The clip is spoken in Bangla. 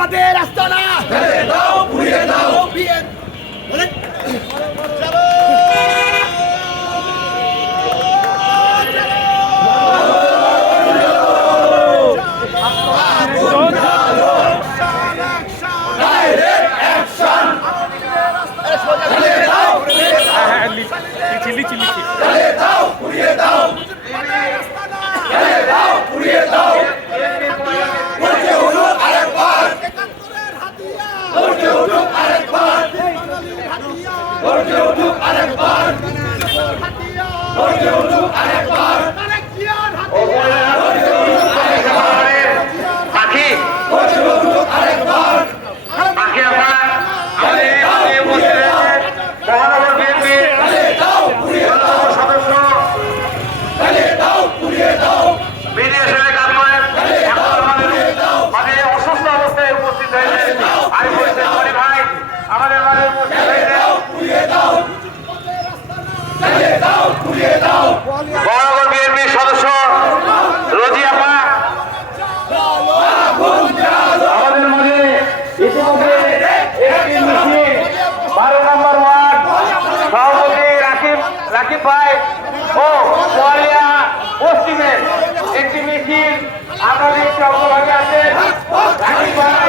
আমাদের আস্তানা দাও দাও। বিএনপির সদস্য। বিডিএসএলের কাজ করেন এখন আমাদের মাঝে ভাই ও সোয়ালিয়া পশ্চিমের একটি মিছিল। আপনাদের অগ্রভাগে ভাই